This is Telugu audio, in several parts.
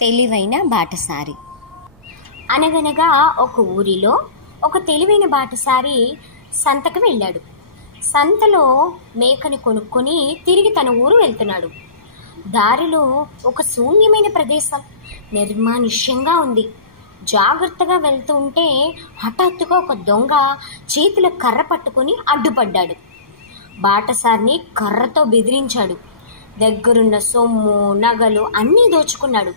తెలివైన బాటసారి. అనగనగా ఒక ఊరిలో ఒక తెలివైన బాటసారి సంతకు వెళ్ళాడు. సంతలో మేకని కొనుక్కొని తిరిగి తన ఊరు వెళ్తున్నాడు. దారిలో ఒక శూన్యమైన ప్రదేశం నిర్మానుష్యంగా ఉంది. జాగ్రత్తగా వెళ్తూ ఉంటే హఠాత్తుగా ఒక దొంగ చేతిలో కర్ర పట్టుకొని అడ్డుపడ్డాడు. బాటసారిని కర్రతో బెదిరించాడు. దగ్గరున్న సొమ్ము నగలు అన్నీ దోచుకున్నాడు.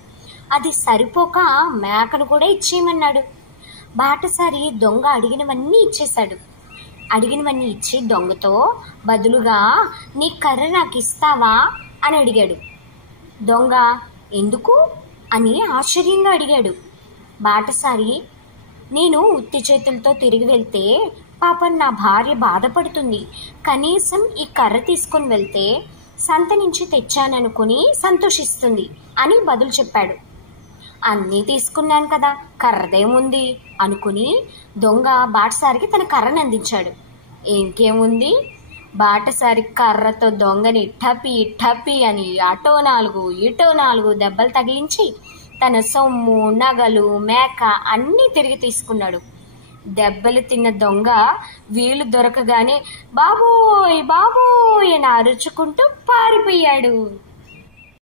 అది సరిపోక మేకను కూడా ఇచ్చేయమన్నాడు. బాటసారి దొంగ అడిగినవన్నీ ఇచ్చేశాడు. అడిగినవన్నీ ఇచ్చి దొంగతో బదులుగా నీ కర్ర నాకు ఇస్తావా అని అడిగాడు. దొంగ ఎందుకు అని ఆశ్చర్యంగా అడిగాడు. బాటసారి, నేను ఉత్తి చేతులతో తిరిగి వెళ్తే పాపం నా భార్య బాధపడుతుంది. కనీసం ఈ కర్ర తీసుకొని వెళ్తే సంత నుంచి తెచ్చాననుకుని సంతోషిస్తుంది అని బదులు చెప్పాడు. అన్నీ తీసుకున్నాను కదా, కర్రదేముంది అనుకుని దొంగ బాటసారికి తన కర్రను అందించాడు. ఇంకేముంది, బాటసారి కర్రతో దొంగని టపి టపి అని అటో 4 ఇటో 4 దెబ్బలు తగిలించి తన సొమ్ము నగలు మేక అన్నీ తిరిగి తీసుకున్నాడు. దెబ్బలు తిన్న దొంగ వీలు దొరకగానే బాబోయ్ బాబోయ్ అని అరుచుకుంటూ పారిపోయాడు.